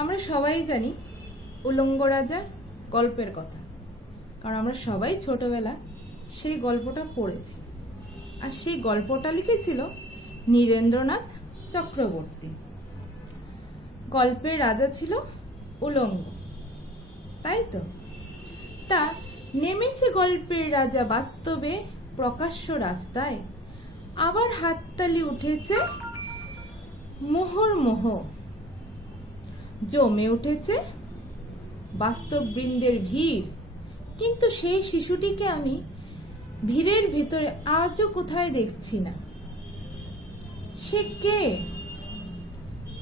আমরা সবাই জানি উলঙ্গ রাজা গল্পের কথা। কারণ আমরা সবাই ছোটবেলা সেই গল্পটা পড়েছি। আর সেই গল্পটা লিখেছিল নীরেন্দ্রনাথ চক্রবর্তী। গল্পের রাজা ছিল উলঙ্গ। তাই তো? তা নেমেছে গল্পের রাজা বাস্তবে প্রকাশ্য রাস্তায়। আবার হাততালি উঠেছে মোহর মোহ জমে উঠেছে। বাস্তব বৃন্দের ভিড়। কিন্তু সেই শিশুটিকে আমি ভিড়ের ভেতরে আজও কোথায় দেখছি না। সে কে?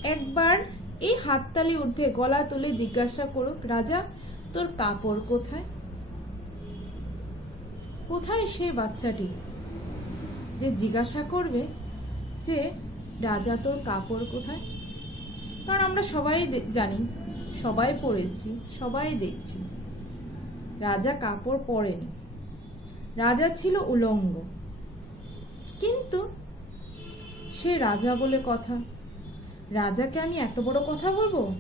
একবার এই হাততালি ঊর্ধ্বে গলা তুলে জিজ্ঞাসা করুক, রাজা, তোর কাপড় কোথায়? কোথায় সে বাচ্চাটি? যে জিজ্ঞাসা করবে যে, রাজা, তোর কাপড় কোথায়? কারণ আমরা সবাই জানি, সবাই পড়েছি, সবাই দেখছি। রাজা কাপড় পরেনি। রাজা ছিল উলঙ্গ। কিন্তু সে রাজা বলে কথা। রাজাকে আমি এত বড় কথা বলব?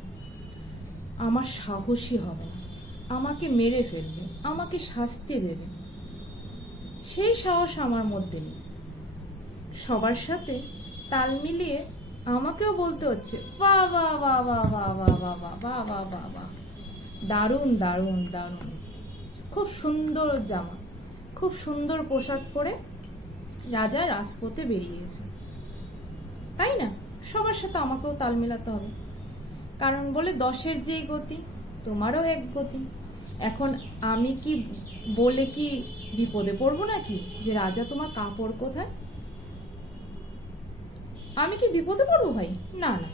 আমার সাহসী হবে আমাকে মেরে ফেলবে, আমাকে শাস্তি দেবে। সেই সাহস আমার মধ্যে নেই। সবার সাথে তাল মিলিয়ে আমাকেও বলতে হচ্ছে বা বা বা বা বা বা বা বা বাহ বাহ বাহ বাহ দারুণ দারুণ দারুণ খুব সুন্দর জামা খুব সুন্দর পোশাক পরে রাজা রাজপথে বেরিয়েছে তাই না সবার সাথে আমাকেও তাল মেলাতে হবে কারণ বলে দশের যে গতি তোমারও এক গতি এখন আমি কি বলে কি বিপদে পড়ব নাকি যে রাজা তোমার কাপড় কোথায় আমি কি বিপদে পড়ব ভাই? না না।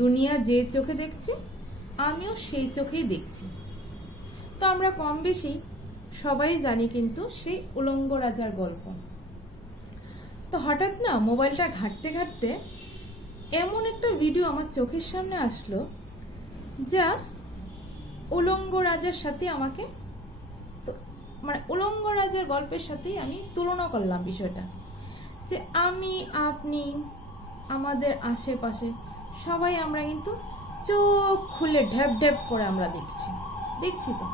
দুনিয়া যে চোখে দেখছে, আমিও সেই চোখেই দেখছি। তো আমরা কম বেশি সবাই জানি কিন্তু সেই উলঙ্গ রাজার গল্প। তো হঠাৎ না মোবাইলটা ঘাঁটতে ঘাঁটতে এমন একটা ভিডিও আমার চোখের সামনে আসলো, যা উলঙ্গ রাজার সাথে আমাকে মানে উলঙ্গ রাজার গল্পের সাথেই আমি তুলনা করলাম বিষয়টা। যে আমি, আপনি, আমাদের আশেপাশে, সবাই আমরা কিন্তু চোখ খুলে ঢ্যাপ ঢ্যাপ করে আমরা দেখছি। দেখছি তো?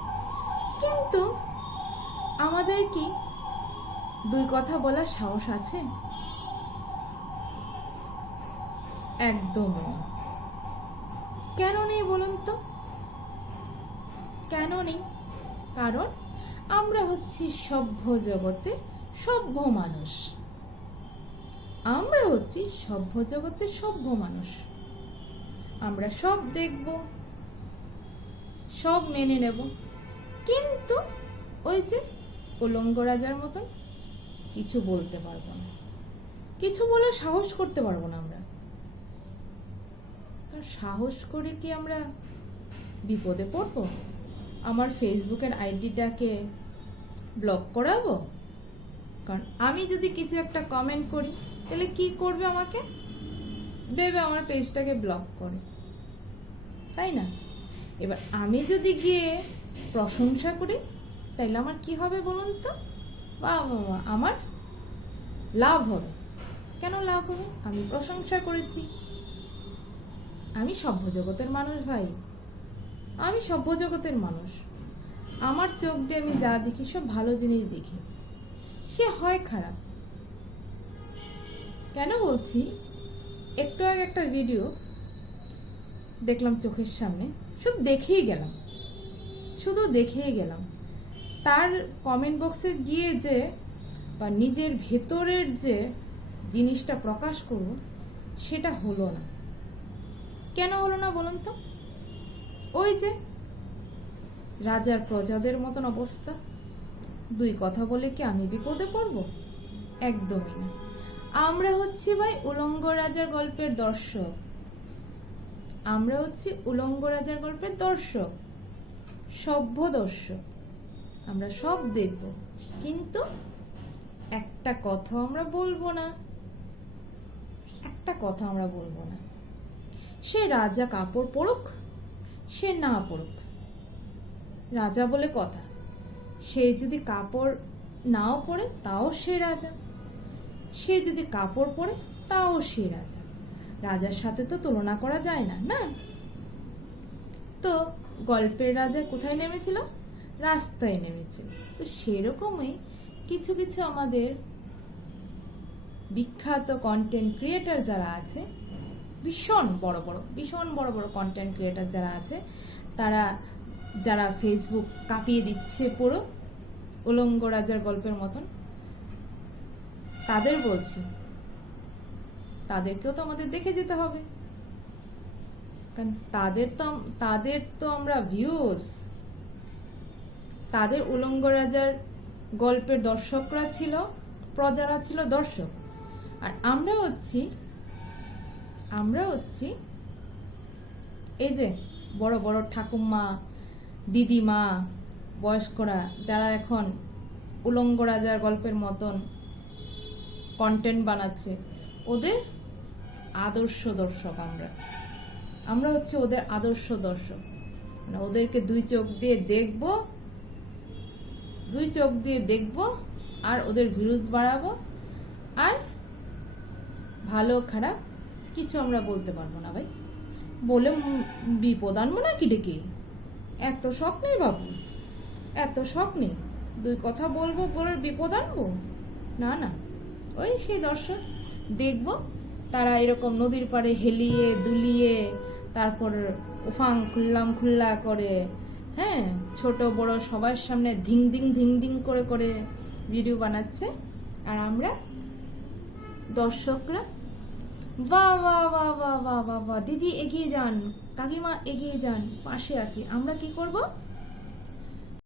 কিন্তু আমাদের কি দুই কথা বলার সাহস আছে? একদম কেন নেই বলুন তো? কেন নেই? কারণ আমরা হচ্ছি সভ্য জগতে সভ্য মানুষ। আমরা হচ্ছি সভ্য জগতের সভ্য মানুষ। আমরা সব দেখব, সব মেনে নেব। কিন্তু ওই যে উলঙ্গ রাজার মতন কিছু বলতে পারব না। কিছু বলার সাহস করতে পারব না আমরা। সাহস করে কি আমরা বিপদে পড়ব? আমার ফেসবুকের আইডিটাকে ব্লক করাবো? কারণ আমি যদি কিছু একটা কমেন্ট করি তাহলে কি করবে আমাকে? দেবে আমার পেজটাকে ব্লক করে। তাই না? এবার আমি যদি গিয়ে প্রশংসা করি তাইলে আমার কি হবে বলুন তো? বাহ, আমার লাভ হবে। কেন লাভ হবে? আমি প্রশংসা করেছি। আমি সভ্য জগতের মানুষ ভাই। আমি সভ্য জগতের মানুষ। আমার চোখ দিয়ে আমি যা দেখি সব ভালো জিনিস দেখি। সে হয় খারাপ। কেন বলছি? একটু আগে একটা ভিডিও দেখলাম চোখের সামনে। শুধু দেখেই গেলাম। শুধু দেখেই গেলাম। তার কমেন্ট বক্সে গিয়ে যে বা নিজের ভেতরের যে জিনিসটা প্রকাশ করব, সেটা হলো না। কেন হলো না বলুন তো? ওই যে রাজার প্রজাদের মতন অবস্থা। দুই কথা বলে কি আমি বিপদে পড়ব? একদমই না। আমরা হচ্ছি ভাই উলঙ্গ রাজার গল্পের দর্শক। আমরা হচ্ছি উলঙ্গ রাজার গল্পের দর্শক, সভ্য দর্শক। আমরা সব দেখব, কিন্তু একটা কথা আমরা বলব না। একটা কথা আমরা বলব না। সে রাজা কাপড় পরুক, সে না পরুক। রাজা বলে কথা, সে যদি কাপড় নাও পরে, তাও সে রাজা। সে যদি কাপড় পরে, তাও সে রাজা। রাজার সাথে তো তুলনা করা যায় না না? তো গল্পের রাজা কোথায় নেমেছিল? রাস্তায় নেমেছিল। তো সেরকমই কিছু কিছু আমাদের বিখ্যাত কন্টেন্ট ক্রিয়েটার যারা আছে, ভীষণ বড় বড়, ভীষণ বড় বড় কন্টেন্ট ক্রিয়েটার যারা আছে, তারা, যারা ফেসবুক কাঁপিয়ে দিচ্ছে পুরো, উলঙ্গ রাজার গল্পের মতন তাদের বলছি। তাদেরকেও তো আমাদের দেখে যেতে হবে। কারণ তাদের তো তাদের তো আমরা ভিউজ তাদের উলঙ্গ রাজার গল্পের দর্শকরা ছিল, প্রজারা ছিল দর্শক। আর আমরা হচ্ছি আমরা হচ্ছি এই যে বড় বড় ঠাকুমা, দিদিমা, বয়স্করা, যারা এখন উলঙ্গ রাজার গল্পের মতন কন্টেন্ট বানাচ্ছে। ওদের আদর্শ দর্শক আমরা। আমরা হচ্ছে ওদের আদর্শ দর্শক। মানে ওদেরকে দুই চোখ দিয়ে দেখব, দুই চোখ দিয়ে দেখব, আর ওদের ভিউজ বাড়াবো, আর ভালো, খারাপ কিছু আমরা বলতে পারব না ভাই। বলে বিপদ আনব না কি ডেকে? এত শখ নেই বাবু। এত শখ নেই। দুই কথা বলব, বলে বিপদ আনব? না না। ওই সেই দর্শক। দেখব তারা এরকম নদীর পাড়ে হেলিয়ে, দুলিয়ে, তারপর উফাং, খুল্লাম, খুল্লা করে হ্যাঁ ছোট, বড় সবার সামনে ধিং ধিং ধিং ধিং করে করে ভিডিও বানাচ্ছে। আর আমরা দর্শকরা বা বা বা বা বা বাহ বাহ, দিদি এগিয়ে যান, কাকিমা এগিয়ে যান, পাশে আছি। আমরা কি করব?